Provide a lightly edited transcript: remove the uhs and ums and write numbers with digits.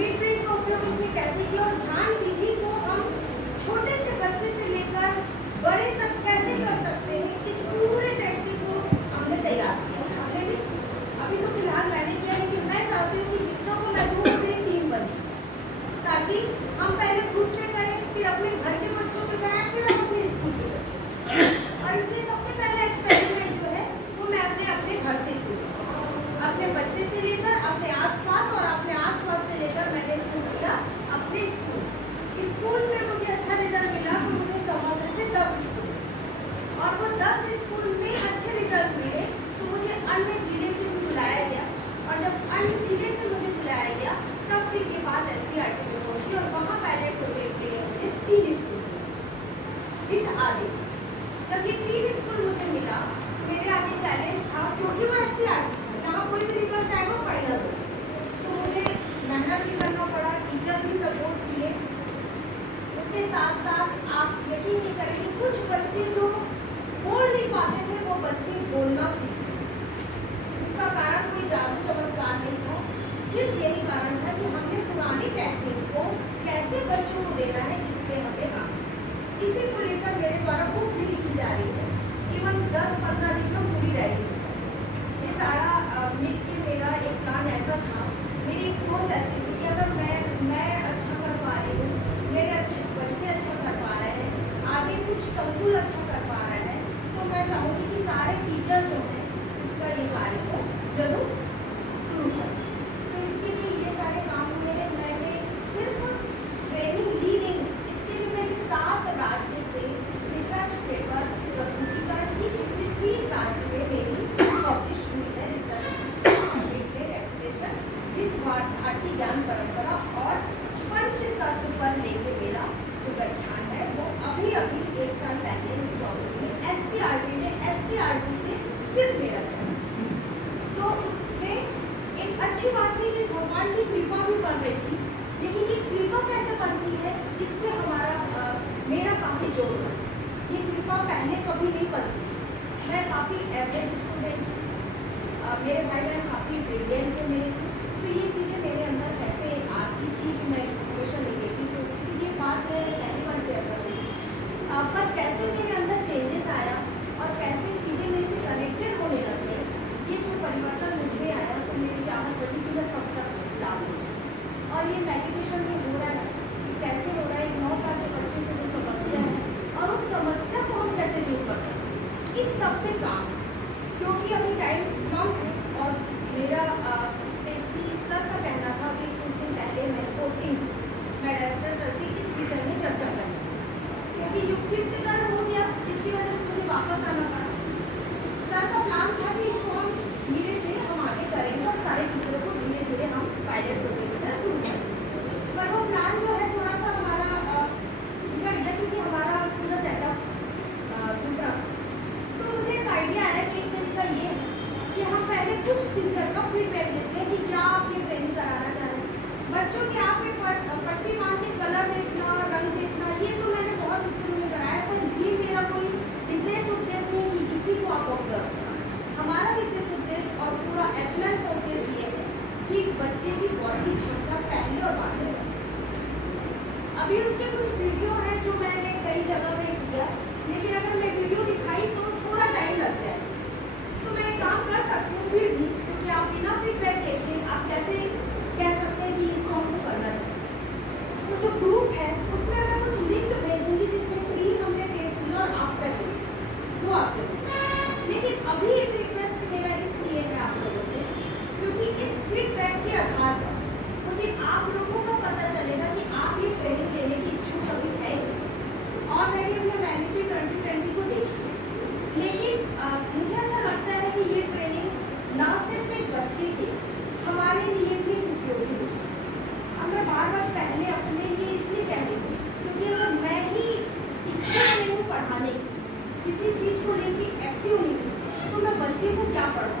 Mid brain का उपयोग इसमें कैसे किया और ध्यान विधि को हम छोटे से बच्चे से लेकर बड़े तक कैसे कर सकते हैं, इस पूरे टेक्निक को हमने तैयार किया। हमने भी अभी तो फिलहाल मैंने किया, लेकिन मैं चाहती हूँ कि जितनों को मैं दूँ मेरी टीम बने, ताकि हम पहले खुद पे करें, फिर अपने घर के बच्चों पे कराएं, फिर हम अपने स्कूल के बच्चों। और इसलिए सबसे पहला एक्सपेरिमेंट जो है वो मैं अपने घर से शुरू, अपने बच्चे से लेकर अपने आसपास और अपने आसपास से लेकर मैंने शुरू किया अपने स्कूल में मुझे अच्छा रिजल्ट मिला तो मुझे समग्र से 10 स्कूल, और वो 10 स्कूल में अच्छे रिजल्ट मिले तो मुझे अन्य जिले से भी बुलाया गया, और जब अन्य जिले से मुझे बुलाया गया तब फिर ये बात SCERT में पहुंची, और वहाँ पहले प्रोजेक्ट के लिए मुझे 3 स्कूल विद आदेश। जब ये 3 स्कूल मुझे मिला, मेरे आगे चैलेंज था, क्योंकि वो SCERT जहाँ कोई भी रिजल्ट आएगा फाइनल हो, तो मुझे मेहनत भी करना पड़ा, टीचर भी सपोर्ट किए। उसके साथ साथ आप यकीन नहीं करेंगे, कुछ बच्चे जो बोल नहीं पाते थे वो बच्चे बोलना सीखे। इसका कारण कोई जादू चमत्कार नहीं था, सिर्फ यही कारण था कि हमने पुरानी टेक्निक को कैसे बच्चों को देना है, इस पे हमें काम। इसी को लेकर मेरे द्वारा बुक भी लिखी जा रही है, इवन 10-15 दिन में पूरी रेडी हो जाए। ये सारा मिल के मेरा एक प्लान ऐसा था, मेरी एक सोच ऐसी थी कि अगर मैं अच्छा कर पा रही हूँ, मेरे अच्छे बच्चे अच्छा कर पा रहे हैं, आगे कुछ संकुल अच्छा कर पा रहे हैं, तो मैं चाहूँगी कि सारे टीचर जो हैं इसका ये कार्य को जरूर शुरू करें। तो इसके लिए ये सारे काम हुए हैं। मैंने सिर्फ ट्रेनिंग ली नहीं, इसके लिए मैंने 7 राज्य से रिसर्च पेपर प्रस्तुतिकरण की, जिसमें 3 राज्य में मेरी पब्लिश हुई है रिसर्च विद भारतीय ज्ञान परंपरा और पंच तत्व पर लेके मेरा जो व्याख्यान है वो अभी 1 साल पहले 2024 में SCERT ने SCERT से सिर्फ मेरा चला। तो उसमें एक अच्छी बात थी कि भगवान की कृपा भी बन रही थी, लेकिन ये कृपा कैसे बनती है इस पर मेरा काफ़ी जोर था। ये कृपा पहले कभी नहीं बनती थी। मैं काफ़ी एवरेज स्टूडेंट थी, मेरे भाई बहन काफ़ी ब्रिलियंट थे मेरे से, तो ये चीज़ें मेरे अंदर कैसे आती थी कि मैं हमेशा नेगेटिव सोचती थी, ये बात मैं पहली बार शेयर कर रही थी। पर कैसे मेरे अंदर चेंजेस आया और कैसे चीज़ें मेरे से कनेक्टेड होने लग गई, ये जो परिवर्तन मुझ में आया, तो मेरी चाहत बड़ी कि मैं सब तक लाभ हो जाऊँ। और ये मेडिटेशन में हो रहा है कि कैसे हो रहा है, 9 साल के बच्चे को जो समस्या है और उस समस्या को हम कैसे दूर कर सकते हैं, इस सब पे काम। क्योंकि अभी टाइम कम है और मेरा स्पेशली सर का कहना था कि कुछ दिन पहले मैं डायरेक्टर सर से इस विषय में चर्चा करी, क्योंकि युक्तिकरण हो गया, इसकी वजह से मुझे वापस आना पड़ा। सर का प्लान था कि इसको हम धीरे से हम आगे करेंगे और सारे टीचरों को धीरे धीरे हम पायलट प्रोजेक्ट की तरह शुरू करेंगे। पर वो प्लान जो है थोड़ा सा हमारा बिगड़ गया, क्योंकि हमारा पूरा सेटअप दूसरा। तो मुझे एक आइडिया आया कि एक तरीका ये कि हम पहले कुछ टीचर का फीडबैक लेते हैं कि क्या आप ये ट्रेनिंग कराना चाह रहे हैं बच्चों की। आप एक पट्टी बांध के कलर देखना, रंग देखना, ये तो मैंने बहुत स्कूल में कराया, पर ये मेरा कोई विशेष उद्देश्य नहीं कि इसी को आप ऑब्जर्व करना। हमारा विशेष उद्देश्य और पूरा FLN का उद्देश्य ये है कि बच्चे की बौद्धिक क्षमता पहले और बाद में बढ़े। अभी उसके कुछ वीडियो हैं जो मैंने कई जगह में किया, लेकिन अगर मैं वीडियो दिखाई तो थोड़ा टाइम लग जाए, तो मैं एक काम कर सकती हूँ फिर भी, क्योंकि आप बिना फीडबैक देखे आप कैसे कह सकते हैं कि इसको हमको करना चाहिए। तो जो ग्रुप है उसमें मैं कुछ लिंक भेज दूँगी जिसमें प्री हमने टेस्ट किया और आफ्टर टेस्ट, वो आप जरूर। लेकिन अभी एक रिक्वेस्ट मेरा इसलिए है आप लोगों से, क्योंकि इस फीडबैक के आधार पर मुझे आप लोगों का पता चलेगा कि आप ये ट्रेनिंग लेने की इच्छुक अभी है। ऑलरेडी हमने मैग्नीट्यूड 2020 को देखी है, लेकिन मुझे ऐसा लगता है कि ये ट्रेनिंग न सिर्फ एक बच्चे के, हमारे लिए भी उपयोगी हो सकती है। अब मैं बार बार पहले अपने लिए इसलिए कह रही हूँ, क्योंकि अगर मैं ही इच्छुक नहीं हूँ पढ़ाने की, किसी चीज़ को लेके एक्टिव नहीं हूँ, तो मैं बच्चे को क्या पढ़ाऊँ।